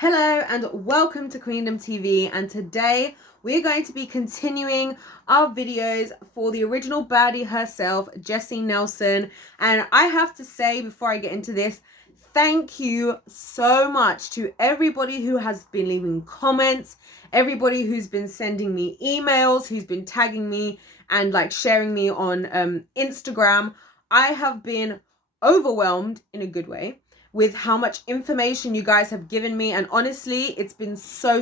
Hello and welcome to Queendom TV, and today we're going to be continuing our videos for the original baddie herself, Jesy Nelson. And I have to say, before I get into this, thank you so much to everybody who has been leaving comments, everybody who's been sending me emails, who's been tagging me and like sharing me on Instagram. I have been overwhelmed in a good way with how much information you guys have given me, and honestly it's been so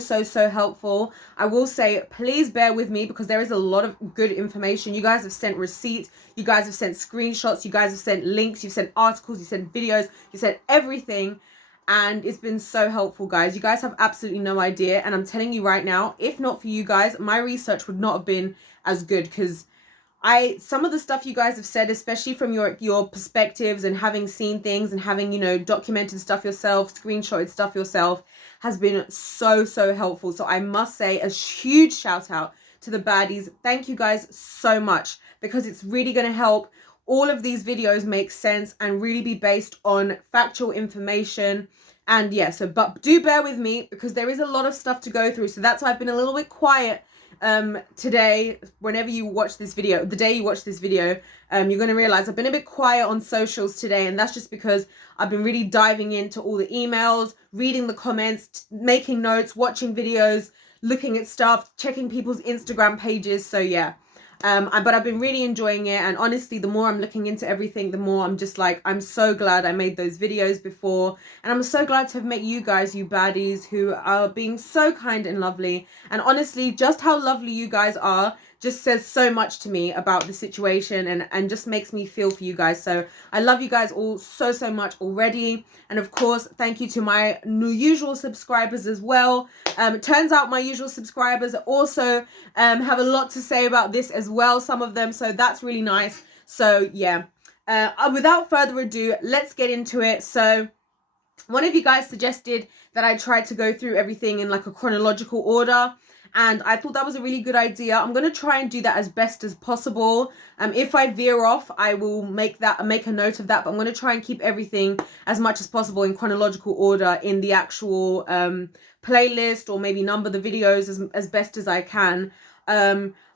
helpful. I will say, please bear with me because there is a lot of good information. You guys have sent receipts, you guys have sent screenshots, you guys have sent links, you've sent articles, you sent videos, you sent everything, and it's been so helpful, guys. You guys have absolutely no idea, and I'm telling you right now, if not for you guys, my research would not have been as good, because some of the stuff you guys have said, especially from your perspectives and having seen things and having, documented stuff yourself, screenshotted stuff yourself, has been so helpful. So I must say a huge shout out to the baddies. Thank you guys so much, because it's really going to help all of these videos make sense and really be based on factual information. And yeah, but do bear with me because there is a lot of stuff to go through. So that's why I've been a little bit quiet today. Whenever you watch this video, the day you watch this video, you're going to realize I've been a bit quiet on socials today, and that's just because I've been really diving into all the emails, reading the comments, making notes, watching videos, looking at stuff, checking people's Instagram pages. So yeah, but I've been really enjoying it, and honestly, the more I'm looking into everything, the more I'm just like, I'm so glad I made those videos before, and I'm so glad to have met you guys, you baddies, who are being so kind and lovely. And honestly, just how lovely you guys are just says so much to me about the situation, and just makes me feel for you guys. So I love you guys all so much already. And of course, thank you to my new usual subscribers as well. It turns out my usual subscribers also have a lot to say about this as well, some of them, so that's really nice. So yeah, without further ado, let's get into it. So one of you guys suggested that I try to go through everything in like a chronological order, and I thought that was a really good idea. I'm going to try and do that as best as possible. If I veer off, I will make a note of that, but I'm going to try and keep everything as much as possible in chronological order in the actual playlist, or maybe number the videos as best as I can.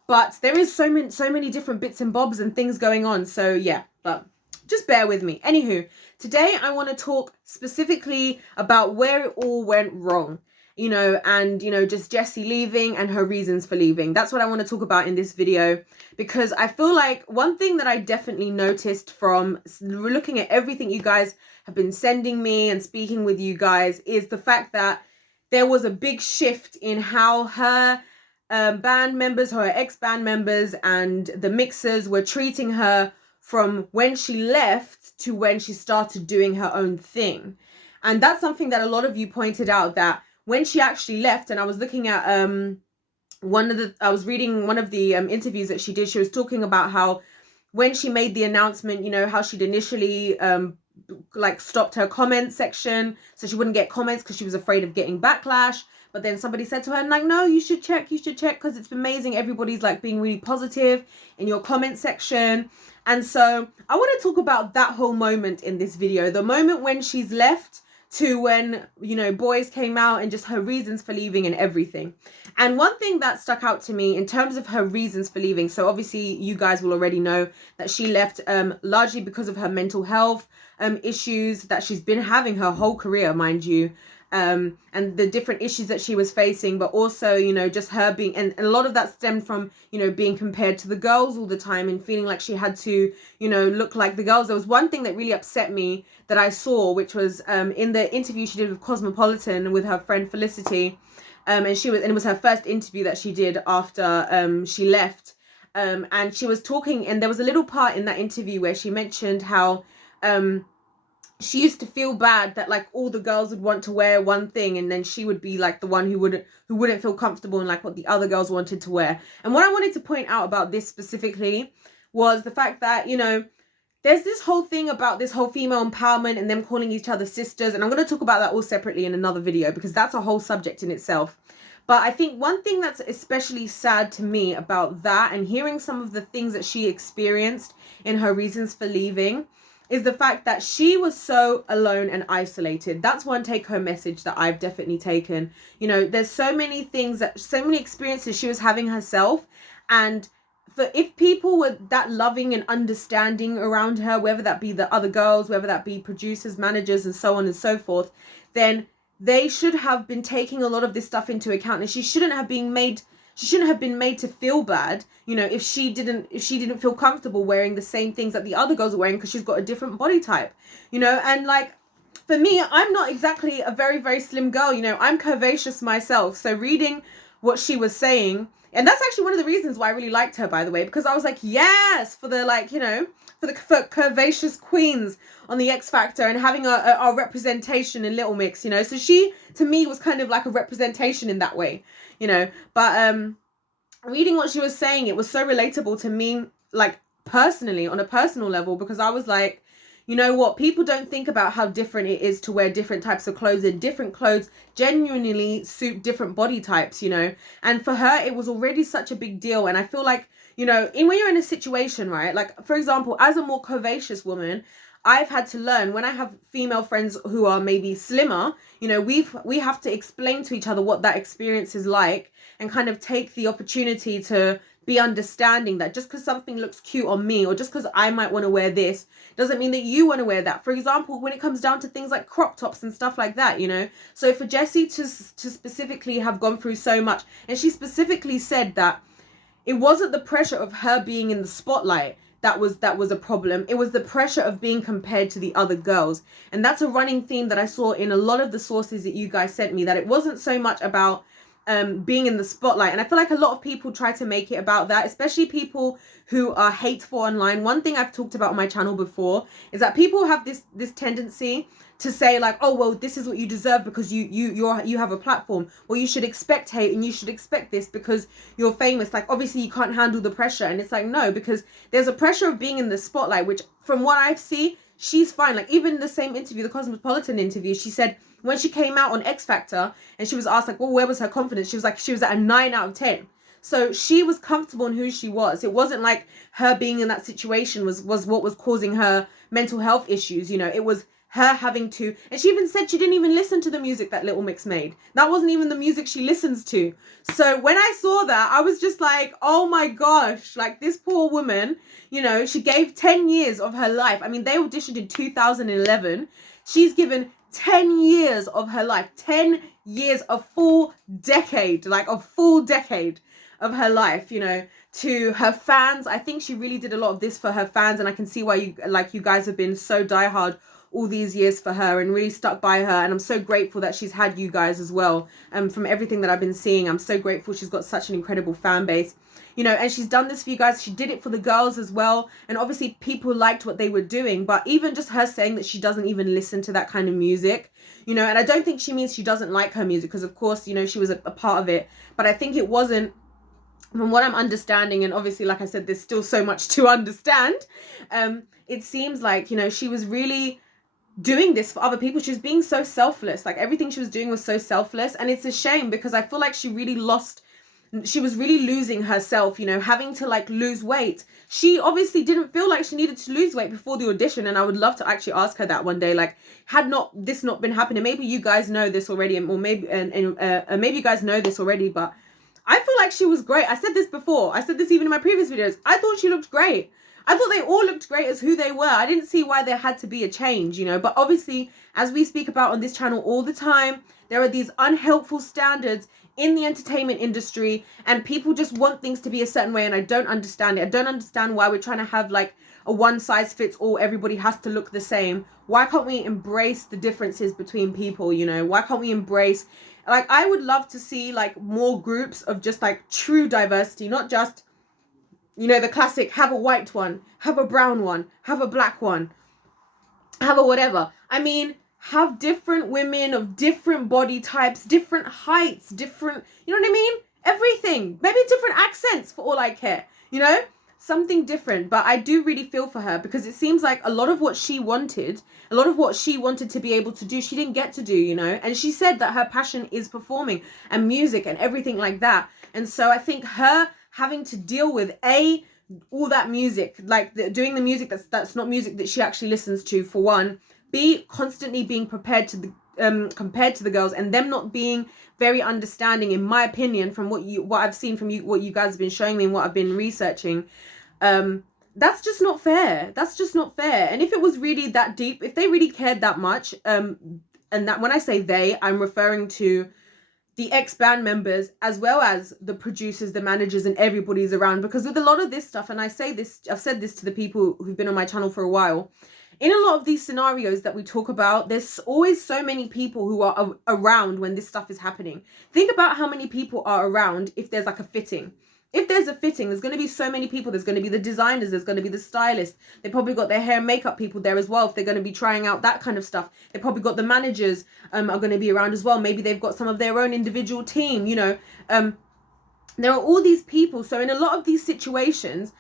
But there is so many different bits and bobs and things going on, so yeah, but just bear with me. Anywho, today I want to talk specifically about where it all went wrong, and just Jesy leaving and her reasons for leaving. That's what I want to talk about in this video, because I feel like one thing that I definitely noticed from looking at everything you guys have been sending me and speaking with you guys is the fact that there was a big shift in how her band members, her ex-band members and the mixers were treating her from when she left to when she started doing her own thing. And that's something that a lot of you pointed out, that when she actually left, and I was looking at I was reading one of the interviews that she did, she was talking about how when she made the announcement, how she'd initially like stopped her comment section so she wouldn't get comments because she was afraid of getting backlash. But then somebody said to her, like, no, you should check because it's amazing. Everybody's like being really positive in your comment section. And so I want to talk about that whole moment in this video, the moment when she's left to when, boys came out, and just her reasons for leaving and everything. And one thing that stuck out to me in terms of her reasons for leaving, so obviously you guys will already know that she left largely because of her mental health issues that she's been having her whole career, mind you. And the different issues that she was facing, but also, just her being, and a lot of that stemmed from, being compared to the girls all the time and feeling like she had to, look like the girls. There was one thing that really upset me that I saw, which was in the interview she did with Cosmopolitan with her friend Felicity. And it was her first interview that she did after she left. And she was talking, and there was a little part in that interview where she mentioned how she used to feel bad that like all the girls would want to wear one thing, and then she would be like the one who wouldn't feel comfortable in like what the other girls wanted to wear. And what I wanted to point out about this specifically was the fact that, there's this whole thing about this whole female empowerment and them calling each other sisters. And I'm going to talk about that all separately in another video, because that's a whole subject in itself. But I think one thing that's especially sad to me about that, and hearing some of the things that she experienced in her reasons for leaving, is the fact that she was so alone and isolated. That's one take-home message that I've definitely taken. You know, there's so many things, so many experiences she was having herself, and if people were that loving and understanding around her, whether that be the other girls, whether that be producers, managers, and so on and so forth, then they should have been taking a lot of this stuff into account, and she shouldn't have been made to feel bad, you know, if she didn't feel comfortable wearing the same things that the other girls are wearing, because she's got a different body type, you know. And like, for me, I'm not exactly a very, very slim girl, you know, I'm curvaceous myself. So reading what she was saying, and that's actually one of the reasons why I really liked her, by the way, because I was like, yes, for the, like, you know, for curvaceous queens on the X Factor, and having a representation in Little Mix, you know. So she, to me, was kind of like a representation in that way, you know. But reading what she was saying, it was so relatable to me, like, personally, on a personal level, because I was like, you know what, people don't think about how different it is to wear different types of clothes, and different clothes genuinely suit different body types, you know. And for her, it was already such a big deal. And I feel like, you know, when you're in a situation, right, like, for example, as a more curvaceous woman, I've had to learn, when I have female friends who are maybe slimmer, you know, we have to explain to each other what that experience is like, and kind of take the opportunity to be understanding that just because something looks cute on me, or just because I might want to wear this, doesn't mean that you want to wear that. For example, when it comes down to things like crop tops and stuff like that, you know. So for Jesy to specifically have gone through so much, and she specifically said that it wasn't the pressure of her being in the spotlight that was a problem. It was the pressure of being compared to the other girls. And that's a running theme that I saw in a lot of the sources that you guys sent me, that it wasn't so much about being in the spotlight. And I feel like a lot of people try to make it about that, especially people who are hateful online. One thing I've talked about on my channel before is that people have this tendency to say, like, oh, well, this is what you deserve because you have a platform. Well, you should expect hate, and you should expect this because you're famous. Like, obviously you can't handle the pressure. And it's like, no, because there's a pressure of being in the spotlight, which from what I've seen, she's fine. Like, even the same interview, the Cosmopolitan interview, she said when she came out on X Factor and she was asked, like, well, where was her confidence? She was like, she was at a 9 out of 10. So she was comfortable in who she was. It wasn't like her being in that situation was what was causing her mental health issues. You know, it was her having to, and she even said she didn't even listen to the music that Little Mix made. That wasn't even the music she listens to. So when I saw that, I was just like, oh my gosh, like, this poor woman, you know, she gave 10 years of her life. I mean, they auditioned in 2011. She's given 10 years of her life, 10 years, a full decade, like a full decade of her life, you know, to her fans. I think she really did a lot of this for her fans, and I can see why you guys have been so diehard all these years for her and really stuck by her. And I'm so grateful that she's had you guys as well. From everything that I've been seeing, I'm so grateful she's got such an incredible fan base, you know. And she's done this for you guys. She did it for the girls as well, and obviously people liked what they were doing. But even just her saying that she doesn't even listen to that kind of music, you know, and I don't think she means she doesn't like her music, because of course, you know, she was a part of it, but I think it wasn't, from what I'm understanding, and obviously, like I said, there's still so much to understand, it seems like, you know, she was really doing this for other people. She was being so selfless. Like, everything she was doing was so selfless, and it's a shame, because I feel like she was really losing herself, you know, having to, like, lose weight. She obviously didn't feel like she needed to lose weight before the audition, and I would love to actually ask her that one day, like, had this not been happening, maybe you guys know this already, or maybe maybe you guys know this already, but I feel like she was great. I said this before. I said this even in my previous videos. I thought she looked great. I thought they all looked great as who they were. I didn't see why there had to be a change, you know. But obviously, as we speak about on this channel all the time, there are these unhelpful standards in the entertainment industry, and people just want things to be a certain way, and I don't understand it. I don't understand why we're trying to have, like, a one size fits all, everybody has to look the same. Why can't we embrace the differences between people, you know? Why can't we embrace, like, I would love to see, like, more groups of just, like, true diversity, not just, you know, the classic, have a white one, have a brown one, have a black one, have a whatever. I mean, have different women of different body types, different heights, different, you know what I mean? Everything. Maybe different accents for all I care, you know? Something different. But I do really feel for her, because it seems like a lot of what she wanted to be able to do, she didn't get to do, you know? And she said that her passion is performing and music and everything like that. And so I think her having to deal with all that music, like doing the music that's not music that she actually listens to, for one. B, constantly being compared to the girls, and them not being very understanding, in my opinion, from what I've seen from you, what you guys have been showing me and what I've been researching. That's just not fair. That's just not fair. And if it was really that deep, if they really cared that much, and that, when I say they, I'm referring to the ex-band members as well as the producers, the managers, and everybody's around. Because with a lot of this stuff, and I say this, I've said this to the people who've been on my channel for a while, in a lot of these scenarios that we talk about, there's always so many people who are around when this stuff is happening. Think about how many people are around if there's like a fitting. If there's a fitting, there's going to be so many people. There's going to be the designers. There's going to be the stylists. They probably got their hair and makeup people there as well if they're going to be trying out that kind of stuff. They probably got the managers are going to be around as well. Maybe they've got some of their own individual team, you know. There are all these people. So in a lot of these situations,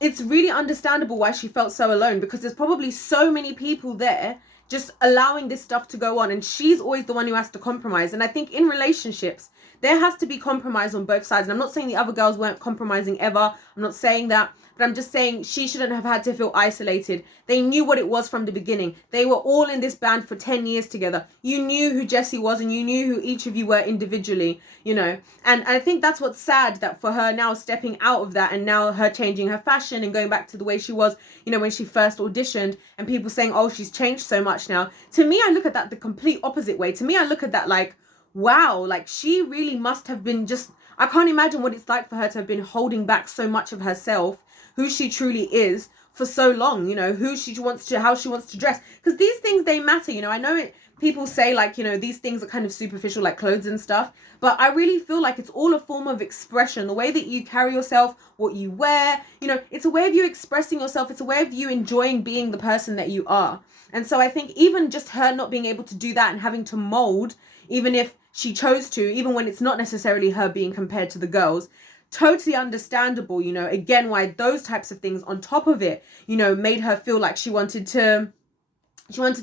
it's really understandable why she felt so alone, because there's probably so many people there just allowing this stuff to go on, and she's always the one who has to compromise. And I think in relationships, there has to be compromise on both sides. And I'm not saying the other girls weren't compromising ever. I'm not saying that. But I'm just saying she shouldn't have had to feel isolated. They knew what it was from the beginning. They were all in this band for 10 years together. You knew who Jesy was, and you knew who each of you were individually, you know. And I think that's what's sad, that for her now stepping out of that, and now her changing her fashion and going back to the way she was, you know, when she first auditioned, and people saying, oh, she's changed so much now. To me, I look at that the complete opposite way. To me, I look at that like, wow, like she really must have been just, I can't imagine what it's like for her to have been holding back so much of herself, who she truly is, for so long, you know, who she wants to, how she wants to dress. Because these things, they matter, you know. I know it, people say like, you know, these things are kind of superficial, like clothes and stuff, but I really feel like it's all a form of expression. The way that you carry yourself, what you wear, you know, it's a way of you expressing yourself. It's a way of you enjoying being the person that you are. And so I think even just her not being able to do that and having to mold, even if she chose to, even when it's not necessarily her being compared to the girls, totally understandable, you know, again, why those types of things on top of it, you know, made her feel like she wanted to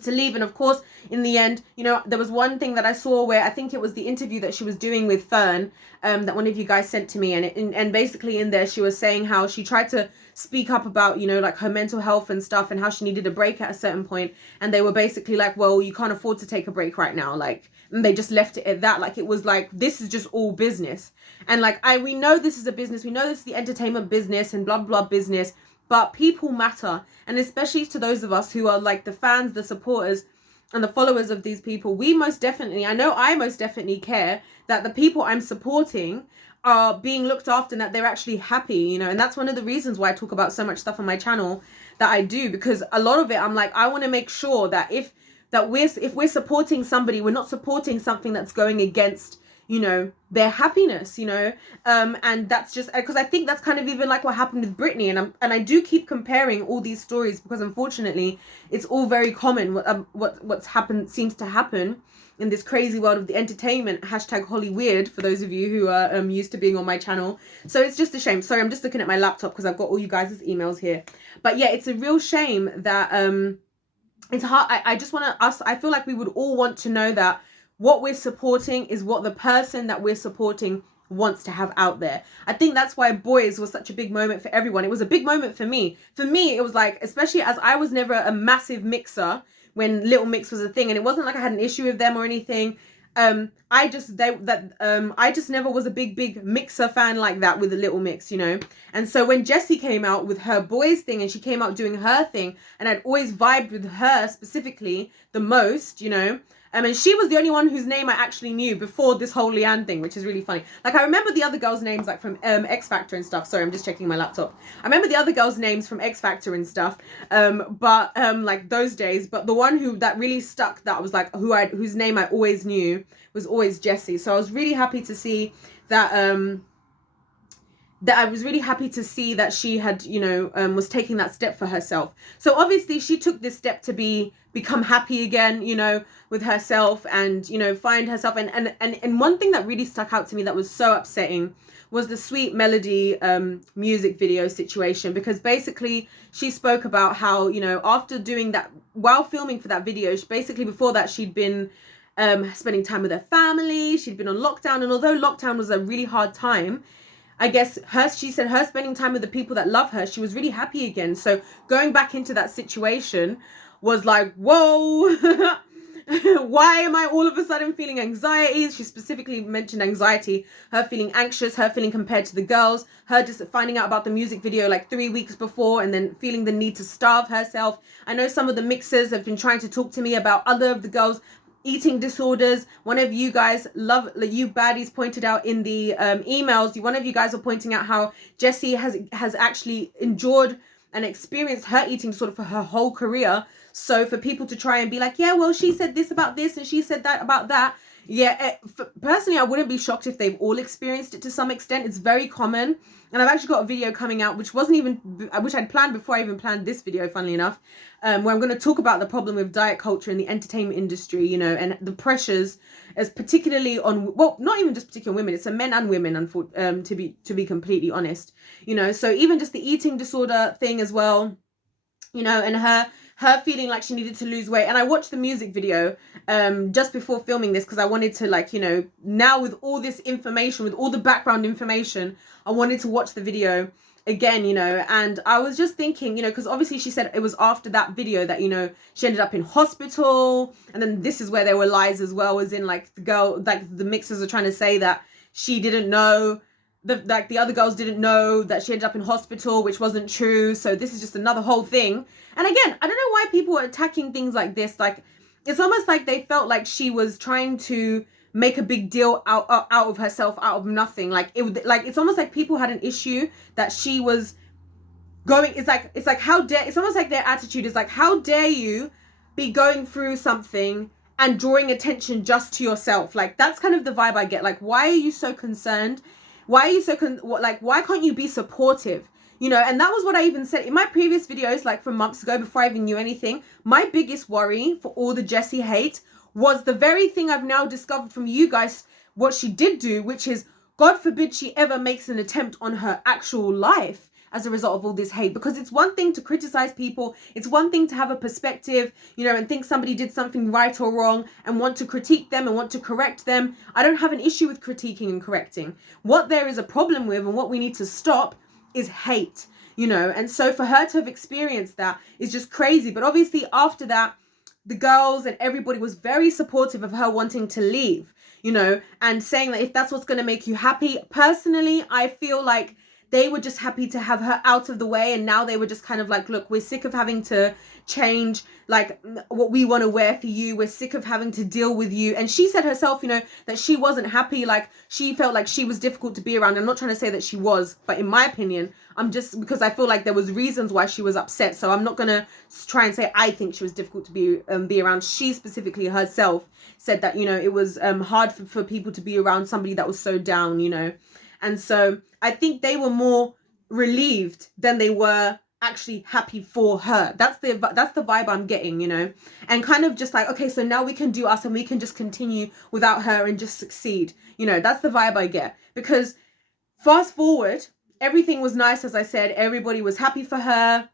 leave. And of course, in the end, you know, there was one thing that I saw where I think it was the interview that she was doing with Fern, that one of you guys sent to me, and basically in there she was saying how she tried to speak up about, you know, like her mental health and stuff, and how she needed a break at a certain point, and they were basically like, well, you can't afford to take a break right now, like, and they just left it at that. Like, it was like, this is just all business, and like, we know this is a business, we know this is the entertainment business and blah blah business, but people matter. And especially to those of us who are like the fans, the supporters, and the followers of these people, we most definitely, I know I most definitely care that the people I'm supporting are being looked after and that they're actually happy, you know. And that's one of the reasons why I talk about so much stuff on my channel that I do, because a lot of it, I'm like, I want to make sure that if we're supporting somebody, we're not supporting something that's going against, you know, their happiness, you know. And that's just because I think that's kind of even like what happened with Britney, and I do keep comparing all these stories because unfortunately it's all very common what's happened, seems to happen in this crazy world of the entertainment, hashtag Hollyweird, for those of you who are used to being on my channel. So it's just a shame. Sorry, I'm just looking at my laptop because I've got all you guys' emails here. But yeah, it's a real shame that it's hard. I just want to, I feel like we would all want to know that what we're supporting is what the person that we're supporting wants to have out there. I think that's why Boys was such a big moment for everyone. It was a big moment for me. For me, it was like, especially as I was never a massive mixer when Little Mix was a thing, and it wasn't like I had an issue with them or anything. I just never was a big mixer fan like that with the Little Mix, you know. And so when Jesy came out with her Boys thing and she came out doing her thing, and I'd always vibed with her specifically the most, you know. And she was the only one whose name I actually knew before this whole Leanne thing, which is really funny. Like, I remember the other girls' names, like, from X Factor and stuff. Sorry, I'm just checking my laptop. I remember the other girls' names from X Factor and stuff, like, those days. But the one that really stuck, that was, like, whose name I always knew, was always Jesy. So I was really happy to see that, that she had, you know, was taking that step for herself. So obviously she took this step to become happy again, you know, with herself, and, you know, find herself. And one thing that really stuck out to me that was so upsetting was the Sweet Melody music video situation, because basically she spoke about how, you know, after doing that, while filming for that video, basically before that she'd been spending time with her family, she'd been on lockdown, and although lockdown was a really hard time, I guess she said her spending time with the people that love her, she was really happy again. So going back into that situation was like, whoa, why am I all of a sudden feeling anxiety? She specifically mentioned anxiety, her feeling anxious, her feeling compared to the girls, her just finding out about the music video like 3 weeks before and then feeling the need to starve herself. I know some of the mixers have been trying to talk to me about other of the girls' eating disorders. One of you guys, you baddies, pointed out in the emails, one of you guys are pointing out how Jesy has actually endured and experienced her eating disorder for her whole career. So for people to try and be like, yeah, well, she said this about this and she said that about that. Yeah, personally, I wouldn't be shocked if they've all experienced it to some extent. It's very common. And I've actually got a video coming out, which I'd planned before I even planned this video, funnily enough, where I'm going to talk about the problem with diet culture in the entertainment industry, you know, and the pressures, as particularly on, well, not even just particular women, it's a men and women, to be completely honest, you know. So even just the eating disorder thing as well, you know, and her feeling like she needed to lose weight. And I watched the music video just before filming this because I wanted to, like, you know, now with all this information, with all the background information, I wanted to watch the video again, you know. And I was just thinking, you know, because obviously she said it was after that video that, you know, she ended up in hospital. And then this is where there were lies as well, as in, like, the girl, like, the mixers are trying to say that she didn't know, the other girls didn't know that she ended up in hospital, which wasn't true. So this is just another whole thing. And again, I don't know why people are attacking things like this. Like, it's almost like they felt like she was trying to make a big deal out of herself, out of nothing. Like, it's almost like people had an issue that she was going. It's like how dare, it's almost like their attitude is like, how dare you be going through something and drawing attention just to yourself? Like, that's kind of the vibe I get. Like, why are you so concerned? Why are you so why can't you be supportive? You know, and that was what I even said in my previous videos, like from months ago, before I even knew anything. My biggest worry for all the Jesy hate was the very thing I've now discovered from you guys, what she did do, which is, God forbid she ever makes an attempt on her actual life as a result of all this hate. Because it's one thing to criticize people, it's one thing to have a perspective, you know, and think somebody did something right or wrong and want to critique them and want to correct them. I don't have an issue with critiquing and correcting. What there is a problem with and what we need to stop is hate, you know. And so for her to have experienced that is just crazy. But obviously after that, the girls and everybody was very supportive of her wanting to leave, you know, and saying that if that's what's going to make you happy. Personally, I feel like they were just happy to have her out of the way. And now they were just kind of like, look, we're sick of having to change like what we want to wear for you. We're sick of having to deal with you. And she said herself, you know, that she wasn't happy. Like, she felt like she was difficult to be around. I'm not trying to say that she was, but in my opinion, I'm just, because I feel like there was reasons why she was upset. So I'm not going to try and say I think she was difficult to be around. She specifically herself said that, you know, it was hard for people to be around somebody that was so down, you know. And so I think they were more relieved than they were actually happy for her. That's the vibe I'm getting, you know. And kind of just like, okay, so now we can do us and we can just continue without her and just succeed. You know, that's the vibe I get. Because fast forward, everything was nice, as I said. Everybody was happy for her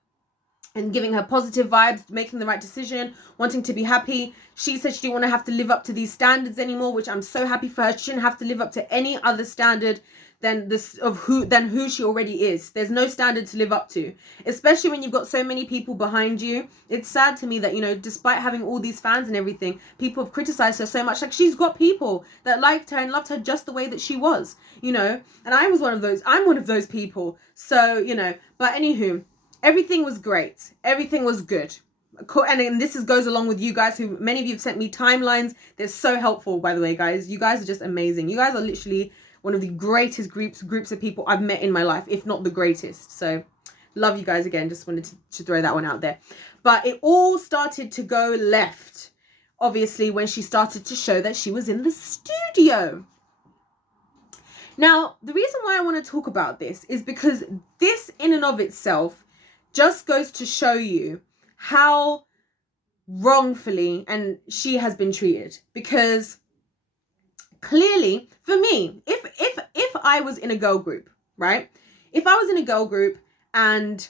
and giving her positive vibes, making the right decision, wanting to be happy. She said she didn't want to have to live up to these standards anymore, which I'm so happy for her. She shouldn't have to live up to any other standard than who she already is. There's no standard to live up to, especially when you've got so many people behind you. It's sad to me that, you know, despite having all these fans and everything, people have criticized her so much. Like, she's got people that liked her and loved her just the way that she was, you know. And I'm one of those people. So, you know, but anywho, everything was great. Everything was good. And this goes along with you guys, who many of you have sent me timelines. They're so helpful, by the way, guys. You guys are just amazing. You guys are literally one of the greatest groups of people I've met in my life, if not the greatest. So love you guys again. Just wanted to throw that one out there. But it all started to go left, obviously, when she started to show that she was in the studio. Now, the reason why I want to talk about this is because this in and of itself just goes to show you how wrongfully and she has been treated. Because clearly, for me, if I was in a girl group, right? If I was in a girl group and,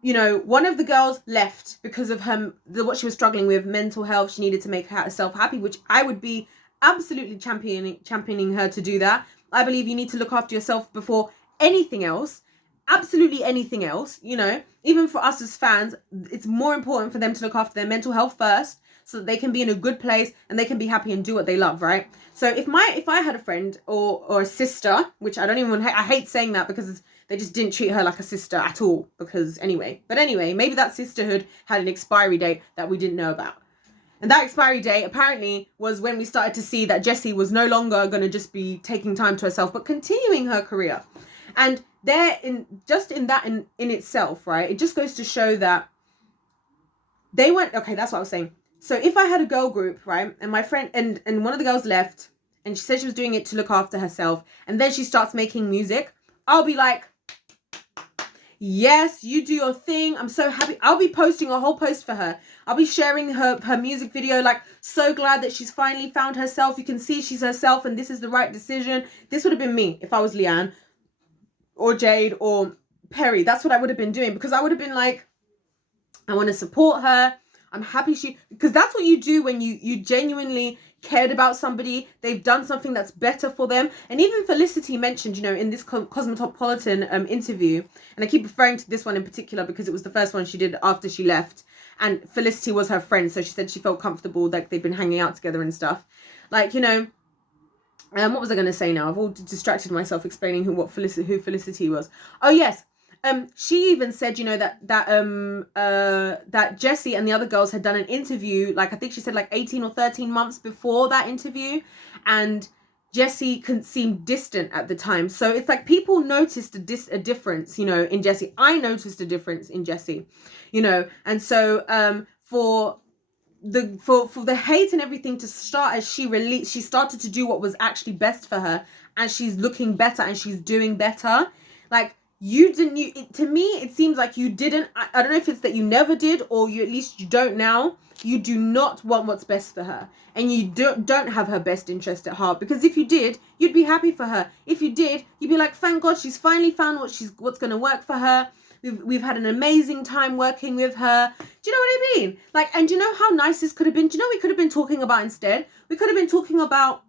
you know, one of the girls left because of what she was struggling with, mental health, she needed to make herself happy, which I would be absolutely championing her to do that. I believe you need to look after yourself before anything else. Absolutely anything else, you know. Even for us as fans, it's more important for them to look after their mental health first, so that they can be in a good place and they can be happy and do what they love, right? So if I had a friend or a sister, which I don't even I hate saying that because they just didn't treat her like a sister at all, because anyway, maybe that sisterhood had an expiry date that we didn't know about. And that expiry date apparently was when we started to see that Jesy was no longer going to just be taking time to herself, but continuing her career. And in itself, right, it just goes to show that they weren't, okay, that's what I was saying. So if I had a girl group, right, and my friend, and one of the girls left, and she said she was doing it to look after herself, and then she starts making music, I'll be like, yes, you do your thing. I'm so happy. I'll be posting a whole post for her. I'll be sharing her music video, like, so glad that she's finally found herself. You can see she's herself and this is the right decision. This would have been me if I was Leanne or Jade or Perry. That's what I would have been doing, because I would have been like, I want to support her. I'm happy because that's what you do when you genuinely cared about somebody. They've done something that's better for them. And even Felicity mentioned, you know, in this Cosmopolitan interview, and I keep referring to this one in particular because it was the first one she did after she left, and Felicity was her friend, so she said she felt comfortable, like they've been hanging out together and stuff. Like, you know, what was I going to say now? I've all distracted myself explaining who Felicity was. Oh yes. She even said, you know, that Jesy and the other girls had done an interview, like I think she said like 18 or 13 months before that interview, and Jesy seemed distant at the time. So it's like people noticed a difference, you know, in Jesy. I noticed a difference in Jesy, you know, and so for the hate and everything to start as she started to do what was actually best for her, and she's looking better and she's doing better. Like, to me it seems like you didn't, I don't know if it's that you never did, or you at least you don't now. You do not want what's best for her, and you don't have her best interest at heart, because if you did, you'd be happy for her. If you did, you'd be like, thank God she's finally found what's going to work for her. We've had an amazing time working with her. Do you know what I mean? Like, and do you know how nice this could have been? Do you know what we could have been talking about instead? We could have been talking about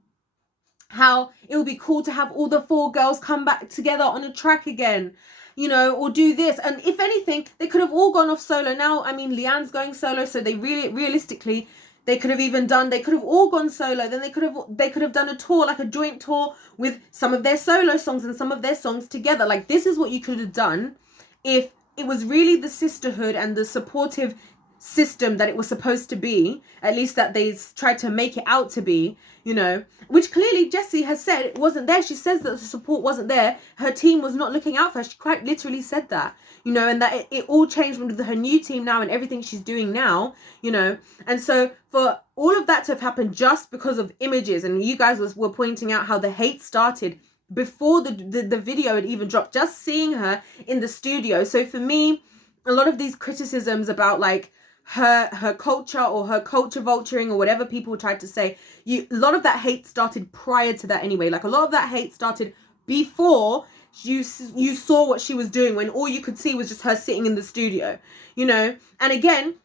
how it would be cool to have all the 4 girls come back together on a track again, you know, or do this. And if anything, they could have all gone off solo. Now, I mean, Leanne's going solo, so they realistically, they could have all gone solo. Then they could have done a tour, like a joint tour with some of their solo songs and some of their songs together. Like, this is what you could have done if it was really the sisterhood and the supportive system that it was supposed to be, at least that they tried to make it out to be, you know, which clearly Jesy has said it wasn't there. She says that the support wasn't there. Her team was not looking out for her. She quite literally said that, you know, and that it all changed with her new team now and everything she's doing now, you know. And so for all of that to have happened just because of images, and you guys were pointing out how the hate started before the video had even dropped, just seeing her in the studio. So for me, a lot of these criticisms about like her culture or her culture vulturing or whatever people tried to say, a lot of that hate started prior to that anyway. Like, a lot of that hate started before you saw what she was doing, when all you could see was just her sitting in the studio, you know. And again,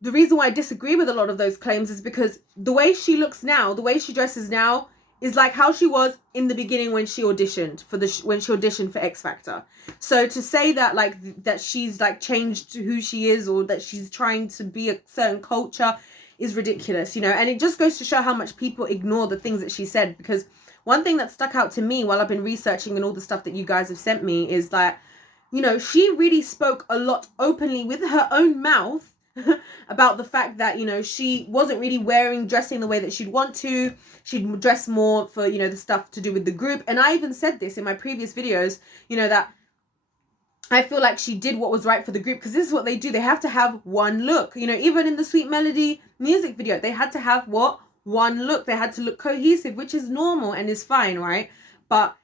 the reason why I disagree with a lot of those claims is because the way she looks now, the way she dresses now, is like how she was in the beginning when she auditioned for X Factor. So to say that like that she's like changed to who she is, or that she's trying to be a certain culture, is ridiculous, you know. And it just goes to show how much people ignore the things that she said. Because one thing that stuck out to me while I've been researching and all the stuff that you guys have sent me is that, you know, she really spoke a lot openly with her own mouth about the fact that, you know, she wasn't really dressing the way that she'd want to. She'd dress more for, you know, the stuff to do with the group. And I even said this in my previous videos, you know, that I feel like she did what was right for the group, because this is what they do. They have to have one look, you know. Even in the Sweet Melody music video, they had to have one look. They had to look cohesive, which is normal and is fine, right? But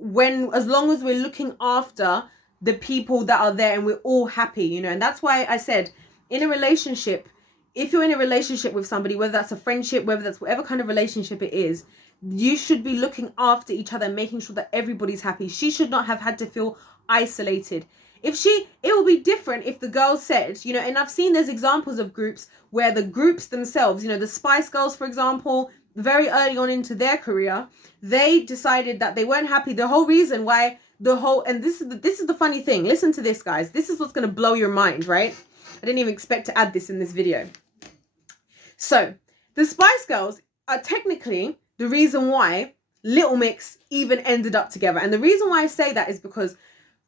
as long as we're looking after the people that are there and we're all happy, you know. And that's why I said, in a relationship, if you're in a relationship with somebody, whether that's a friendship, whether that's whatever kind of relationship it is, you should be looking after each other and making sure that everybody's happy. She should not have had to feel isolated. It will be different if the girls said, you know, and I've seen there's examples of groups where the groups themselves, you know, the Spice Girls, for example, very early on into their career, they decided that they weren't happy. The whole reason why and this is the funny thing. Listen to this, guys. This is what's going to blow your mind, right? I didn't even expect to add this in this video. So the Spice Girls are technically the reason why Little Mix even ended up together. And the reason why I say that is because,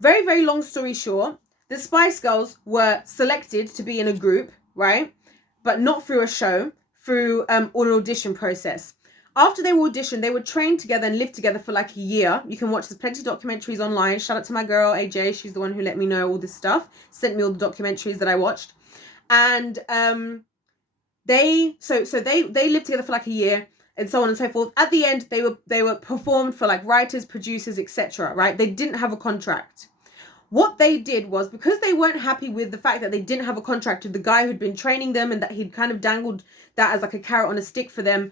very, very long story short, the Spice Girls were selected to be in a group, right? But not through a show, through an audition process. After they were auditioned, they were trained together and lived together for like a year. You can watch, there's plenty of documentaries online. Shout out to my girl, AJ. She's the one who let me know all this stuff. Sent me all the documentaries that I watched. And they lived together for like a year and so on and so forth. At the end, they were performed for like writers, producers, etc. Right? They didn't have a contract. What they did was, because they weren't happy with the fact that they didn't have a contract with the guy who'd been training them and that he'd kind of dangled that as like a carrot on a stick for them,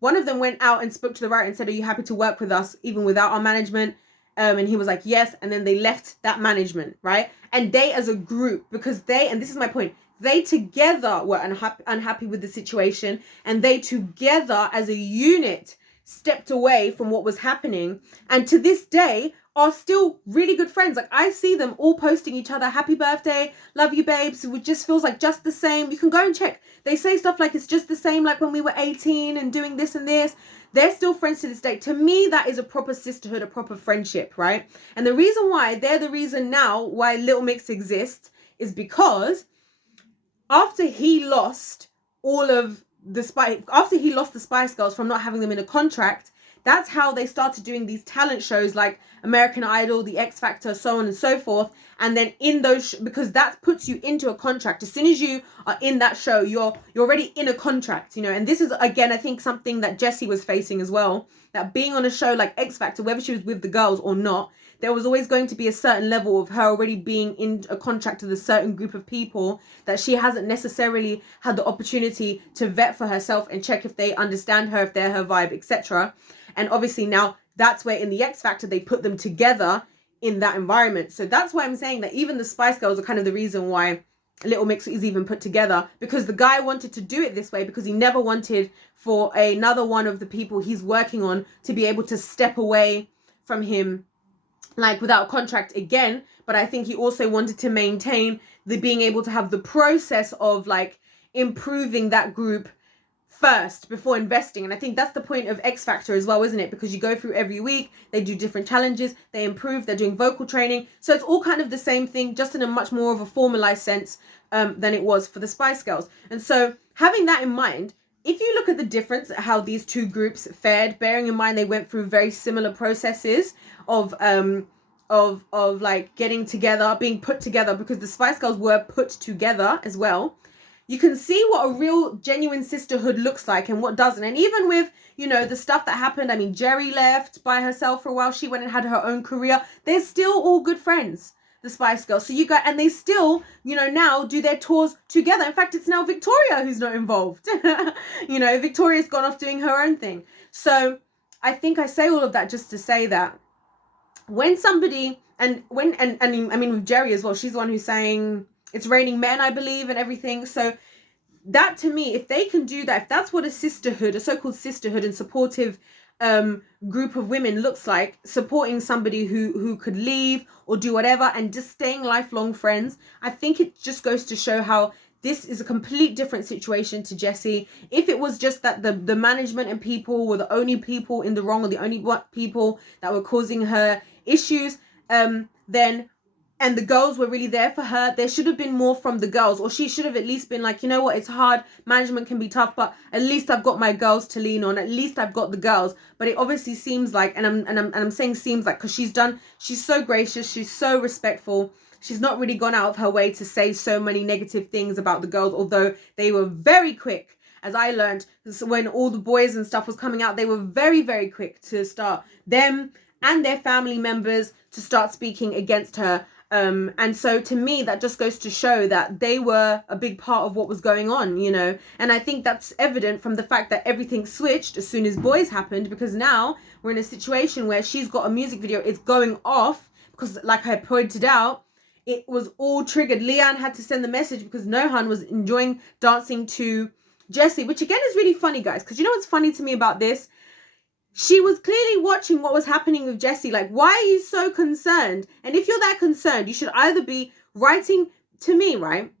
one of them went out and spoke to the writer and said, are you happy to work with us even without our management? And he was like, yes. And then they left that management, right? And they as a group, because and this is my point, they together were unhappy with the situation, and they together as a unit stepped away from what was happening, and to this day are still really good friends. Like, I see them all posting each other happy birthday, love you babes. It just feels like just the same. You can go and check. They say stuff like it's just the same like when we were 18 and doing this and this. They're still friends to this day. To me, that is a proper sisterhood, a proper friendship, right? And the reason why they're the reason now why Little Mix exists is because after he lost the Spice Girls from not having them in a contract, that's how they started doing these talent shows like American Idol, The X Factor, so on and so forth. And then in those, because that puts you into a contract. As soon as you are in that show, you're already in a contract, you know. And this is, again, I think something that Jesy was facing as well, that being on a show like X Factor, whether she was with the girls or not, there was always going to be a certain level of her already being in a contract with a certain group of people that she hasn't necessarily had the opportunity to vet for herself and check if they understand her, if they're her vibe, etc. And obviously now that's where in the X Factor they put them together in that environment. So that's why I'm saying that even the Spice Girls are kind of the reason why Little Mix is even put together, because the guy wanted to do it this way because he never wanted for another one of the people he's working on to be able to step away from him like without a contract again. But I think he also wanted to maintain the being able to have the process of like improving that group first before investing. And I think that's the point of X Factor as well, isn't it? Because you go through every week, they do different challenges, they improve, they're doing vocal training. So it's all kind of the same thing, just in a much more of a formalized sense than it was for the Spice Girls. And so having that in mind, if you look at the difference, how these two groups fared, bearing in mind they went through very similar processes of like getting together, being put together, because the Spice Girls were put together as well. You can see what a real genuine sisterhood looks like and what doesn't. And even with, you know, the stuff that happened, I mean, Jerry left by herself for a while. She went and had her own career. They're still all good friends, the Spice Girls. So and they still, you know, now do their tours together. In fact, it's now Victoria who's not involved. You know, Victoria's gone off doing her own thing. So I think I say all of that just to say that when somebody, and I mean with Jerry as well, she's the one who's saying it's raining men, I believe, and everything. So that, to me, if they can do that, if that's what a sisterhood, a so-called sisterhood and supportive group of women looks like, supporting somebody who could leave or do whatever and just staying lifelong friends, I think it just goes to show how this is a complete different situation to Jesy. If it was just that the management and people were the only people in the wrong, or the only people that were causing her issues, then, and the girls were really there for her, there should have been more from the girls, or she should have at least been like, you know what, it's hard, management can be tough, but at least I've got my girls to lean on, at least I've got the girls. But it obviously seems like, and I'm saying seems like, because she's so gracious, she's so respectful, she's not really gone out of her way to say so many negative things about the girls, although they were very quick, as I learned, when all the boys and stuff was coming out, they were very, very quick to start, them and their family members, to start speaking against her. And so to me, that just goes to show that they were a big part of what was going on, you know. And I think that's evident from the fact that everything switched as soon as boys happened, because now we're in a situation where she's got a music video, it's going off, because like I pointed out, it was all triggered. Leanne had to send the message because Nohan was enjoying dancing to Jesy, which again is really funny, guys, because you know what's funny to me about this? She was clearly watching what was happening with Jesy. Like, why are you so concerned? And if you're that concerned, you should either be writing to me, right?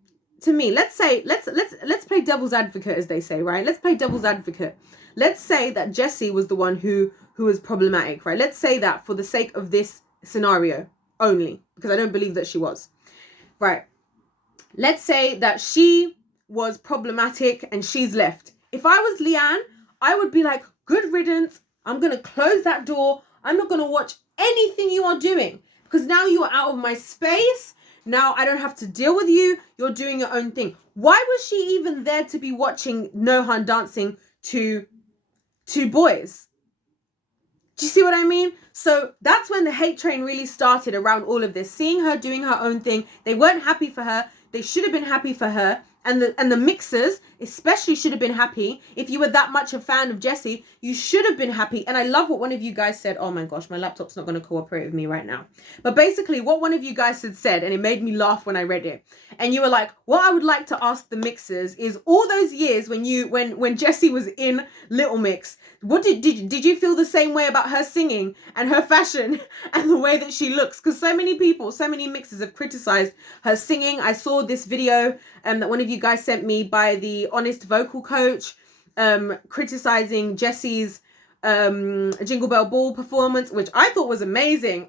To me, let's say, let's play devil's advocate, as they say, right? Let's play devil's advocate. Let's say that Jesy was the one who was problematic, right? Let's say that for the sake of this scenario only, because I don't believe that she was, right? Let's say that she was problematic and she's left. If I was Leanne, I would be like, good riddance. I'm going to close that door. I'm not going to watch anything you are doing because now you are out of my space. Now I don't have to deal with you. You're doing your own thing. Why was she even there to be watching Nohan dancing to boys? Do you see what I mean? So that's when the hate train really started around all of this. Seeing her doing her own thing. They weren't happy for her. They should have been happy for her. And the mixers especially should have been happy. If you were that much a fan of Jesy, you should have been happy. And I love what one of you guys said. Oh my gosh, my laptop's not going to cooperate with me right now. But basically what one of you guys had said, and it made me laugh when I read it. And you were like, what I would like to ask the mixers is all those years when Jesy was in Little Mix, what did you feel the same way about her singing and her fashion and the way that she looks? Because so many people, so many mixers have criticized her singing. I saw this video that one of you guys sent me by the Honest Vocal Coach criticizing Jessy's Jingle Bell Ball performance, which I thought was amazing.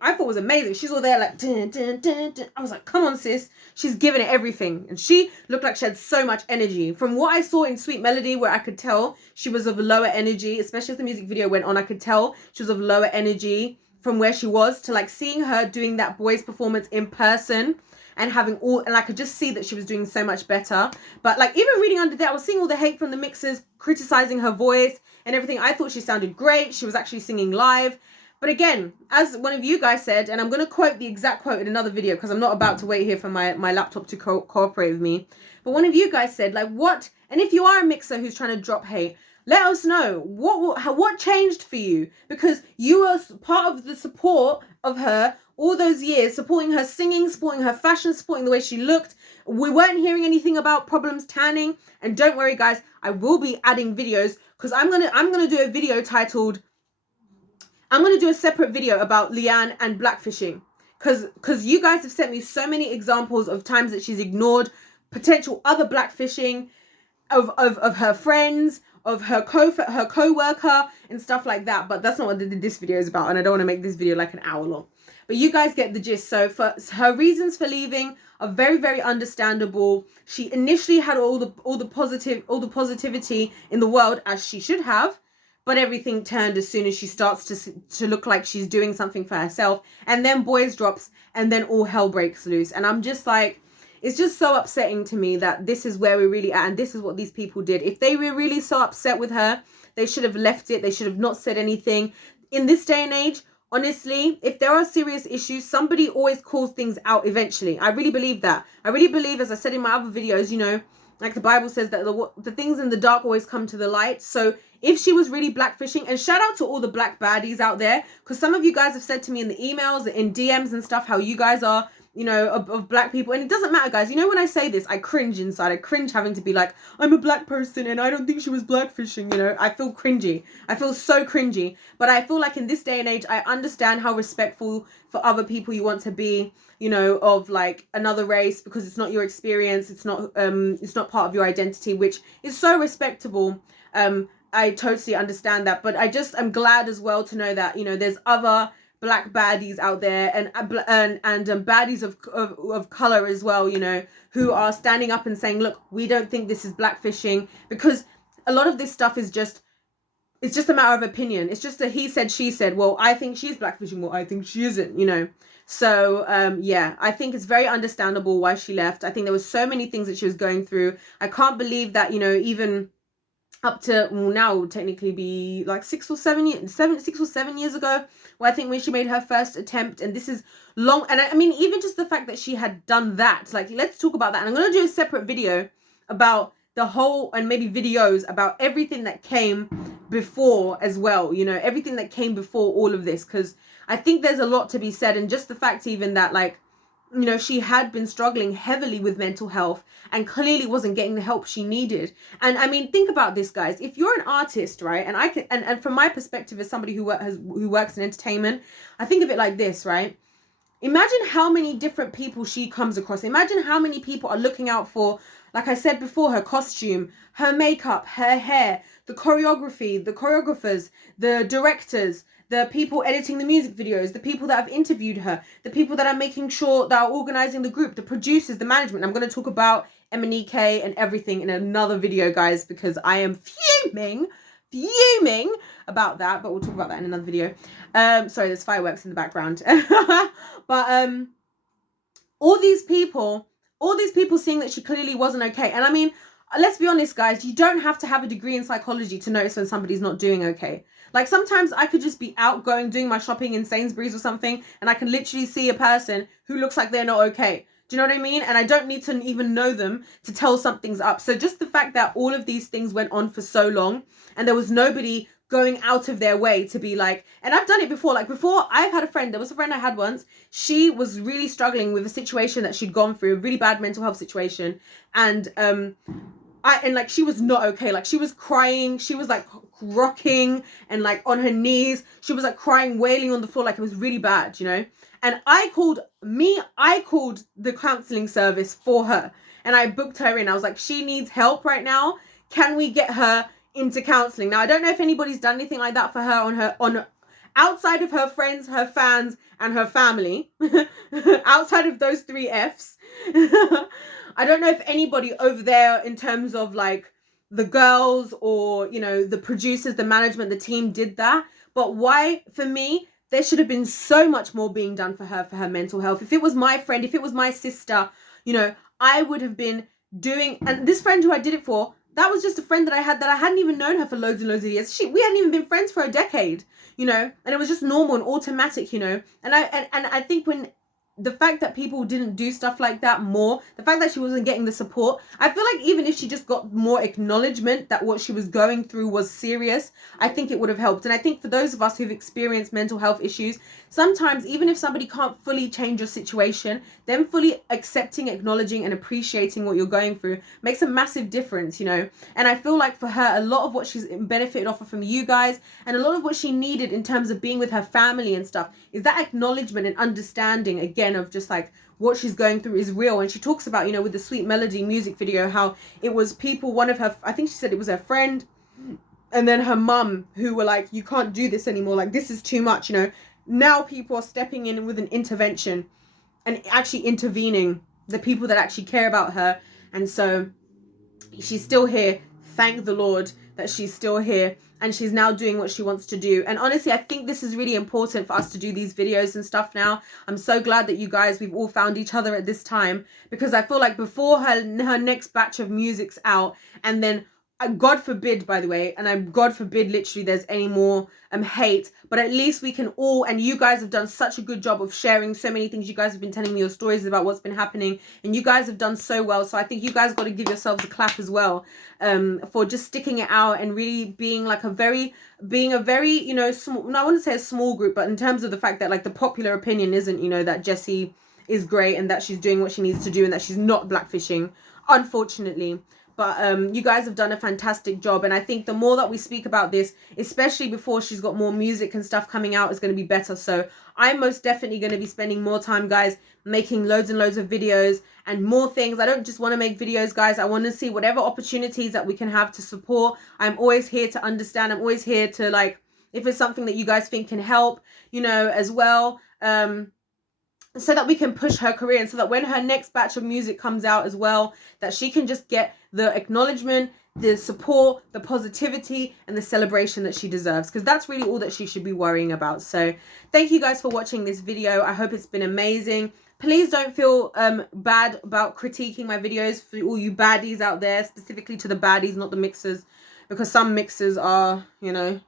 She's all there like dun, dun, dun, dun. I was like, come on sis, she's giving it everything, and she looked like she had so much energy. From what I saw in Sweet Melody, where I could tell she was of lower energy, especially as the music video went on, I could tell she was of lower energy from where she was to like seeing her doing that boys performance in person and having all, and I could just see that she was doing so much better. But like even reading under that, I was seeing all the hate from the mixers criticizing her voice and everything. I thought she sounded great. She was actually singing live. But again, as one of you guys said, and I'm going to quote the exact quote in another video because I'm not about to wait here for my laptop to cooperate with me. But one of you guys said, like, what? And if you are a mixer who's trying to drop hate, let us know what changed for you, because you were part of the support of her all those years, supporting her singing, supporting her fashion, supporting the way she looked. We weren't hearing anything about problems tanning. And don't worry, guys, I will be adding videos because I'm gonna do a video titled, I'm gonna do a separate video about Leanne and blackfishing, because you guys have sent me so many examples of times that she's ignored potential other blackfishing of her friends, of her co-worker and stuff like that. But that's not what this video is about, and I don't want to make this video like an hour long. But you guys get the gist. So for her reasons for leaving are very, very understandable. She initially had all the positivity in the world, as she should have, but everything turned as soon as she starts to look like she's doing something for herself, and then Boys drops, and then all hell breaks loose. And I'm just like, it's just so upsetting to me that this is where we're really at, and this is what these people did. If they were really so upset with her, they should have left it. They should have not said anything. In this day and age, honestly, if there are serious issues, somebody always calls things out eventually. I really believe that. I really believe, as I said in my other videos, you know, like the Bible says that the things in the dark always come to the light. So if she was really blackfishing, and shout out to all the black baddies out there, because some of you guys have said to me in the emails, in DMs and stuff, how you guys are, you know, of black people. And it doesn't matter, guys. You know, when I say this, I cringe inside. I cringe having to be like, I'm a black person and I don't think she was blackfishing, you know. I feel cringy. I feel so cringy. But I feel like in this day and age, I understand how respectful for other people you want to be, you know, of like another race, because it's not your experience. It's not part of your identity, which is so respectable. I totally understand that. But I'm glad as well to know that, you know, there's other black baddies out there, and baddies of color as well, you know, who are standing up and saying, look, we don't think this is blackfishing, because a lot of this stuff is just, it's just a matter of opinion. It's just a he said, she said. Well, I think she's blackfishing. Well, I think she isn't, you know. So yeah, I think it's very understandable why she left. I think there was so many things that she was going through. I can't believe that, you know, even up to, well, now will technically be like 6 or 7 years ago, where I think when she made her first attempt, and this is long. And I mean, even just the fact that she had done that, like, let's talk about that. And I'm going to do a separate video about the whole, and maybe videos about everything that came before as well, you know, everything that came before all of this, because I think there's a lot to be said. And just the fact even that, like, you know, she had been struggling heavily with mental health and clearly wasn't getting the help she needed. And I mean, think about this, guys. If you're an artist, right, and I can, and from my perspective as somebody who works in entertainment, I think of it like this, right? Imagine how many different people she comes across. Imagine how many people are looking out for, like I said before, her costume, her makeup, her hair, the choreography, the choreographers, the directors, the people editing the music videos, the people that have interviewed her, the people that are making sure that are organizing the group, the producers, the management. I'm going to talk about Emanike and everything in another video, guys, because I am fuming about that, but we'll talk about that in another video. Sorry, there's fireworks in the background. But all these people seeing that she clearly wasn't okay. And I mean, let's be honest, guys, you don't have to have a degree in psychology to notice when somebody's not doing okay. Like, sometimes I could just be out doing my shopping in Sainsbury's or something, and I can literally see a person who looks like they're not okay. Do you know what I mean? And I don't need to even know them to tell something's up. So just the fact that all of these things went on for so long and there was nobody going out of their way to be like, and I've done it before. Like, before, I've had a friend, there was a friend I had once, she was really struggling with a situation that she'd gone through, a really bad mental health situation. And like, she was not okay. Like, she was crying, she was like rocking and like on her knees, she was like crying, wailing on the floor, like it was really bad, you know. And I called the counseling service for her, and I booked her in. I was like, she needs help right now, can we get her into counseling? Now, I don't know if anybody's done anything like that for her on outside of her friends, her fans, and her family. Outside of those 3 F's. I don't know if anybody over there, in terms of like the girls or, you know, the producers, the management, the team, did that. But why, for me, there should have been so much more being done for her mental health. If it was my friend, if it was my sister, you know, I would have been doing. And this friend who I did it for, that was just a friend that I hadn't even known her for loads and loads of years. We hadn't even been friends for a decade, you know, and it was just normal and automatic, you know. And I think when the fact that people didn't do stuff like that more, the fact that she wasn't getting the support, I feel like even if she just got more acknowledgement that what she was going through was serious, I think it would have helped. And I think for those of us who've experienced mental health issues, sometimes even if somebody can't fully change your situation, them fully accepting, acknowledging and appreciating what you're going through makes a massive difference, you know. And I feel like for her, a lot of what she's benefited off of from you guys, and a lot of what she needed in terms of being with her family and stuff, is that acknowledgement and understanding, again, of just like what she's going through is real. And she talks about, you know, with the Sweet Melody music video, how it was people, one of her, I think she said it was her friend and then her mum, who were like, you can't do this anymore, like this is too much, you know. Now people are stepping in with an intervention and actually intervening, the people that actually care about her. And so she's still here. Thank the Lord that she's still here, and she's now doing what she wants to do. And honestly, I think this is really important for us to do these videos and stuff now. I'm so glad that you guys, we've all found each other at this time, because I feel like before her next batch of music's out, and then God forbid, by the way, and God forbid literally there's any more hate, but at least we can all, and you guys have done such a good job of sharing so many things. You guys have been telling me your stories about what's been happening, and you guys have done so well. So I think you guys got to give yourselves a clap as well, for just sticking it out and really being like a very, you know, small, no, I wouldn't say a small group, but in terms of the fact that like the popular opinion isn't, you know, that Jesy is great and that she's doing what she needs to do and that she's not blackfishing, unfortunately. But you guys have done a fantastic job. And I think the more that we speak about this, especially before she's got more music and stuff coming out, is going to be better. So I'm most definitely going to be spending more time, guys, making loads and loads of videos and more things. I don't just want to make videos, guys. I want to see whatever opportunities that we can have to support. I'm always here to understand. I'm always here to, like, if it's something that you guys think can help, you know, as well. So that we can push her career, and so that when her next batch of music comes out as well, that she can just get the acknowledgement, the support, the positivity and the celebration that she deserves, because that's really all that she should be worrying about. So thank you guys for watching this video. I hope it's been amazing. Please don't feel bad about critiquing my videos, for all you baddies out there, specifically to the baddies, not the mixers, because some mixers are, you know,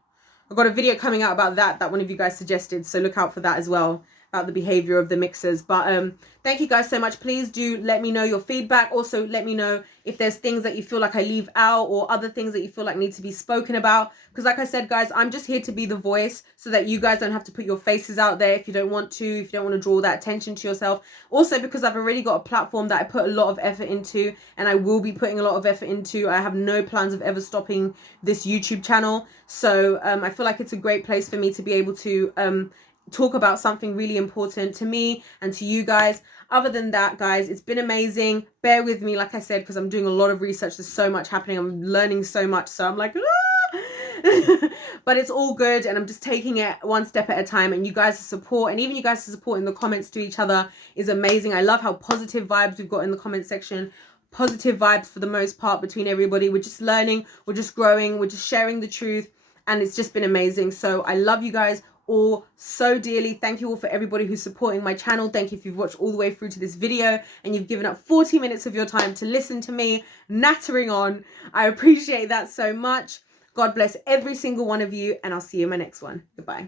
I've got a video coming out about that one of you guys suggested, so look out for that as well. about the behavior of the mixers. But thank you guys so much. Please do let me know your feedback. Also, let me know if there's things that you feel like I leave out or other things that you feel like need to be spoken about. Because like I said, guys, I'm just here to be the voice so that you guys don't have to put your faces out there if you don't want to, if you don't want to draw that attention to yourself. Also, because I've already got a platform that I put a lot of effort into, and I will be putting a lot of effort into. I have no plans of ever stopping this YouTube channel. So I feel like it's a great place for me to be able to talk about something really important to me and to you guys. Other than that, guys, it's been amazing. Bear with me, like I said, because I'm doing a lot of research. There's so much happening. I'm learning so much. So I'm like, but it's all good, and I'm just taking it one step at a time. And you guys' support, and even you guys' support in the comments to each other, is amazing. I love how positive vibes we've got in the comment section. Positive vibes for the most part between everybody. We're just learning, we're just growing, we're just sharing the truth, and it's just been amazing. So I love you guys all so dearly. Thank you all for everybody who's supporting my channel. Thank you if you've watched all the way through to this video and you've given up 40 minutes of your time to listen to me nattering on. I appreciate that so much. God bless every single one of you, and I'll see you in my next one. Goodbye.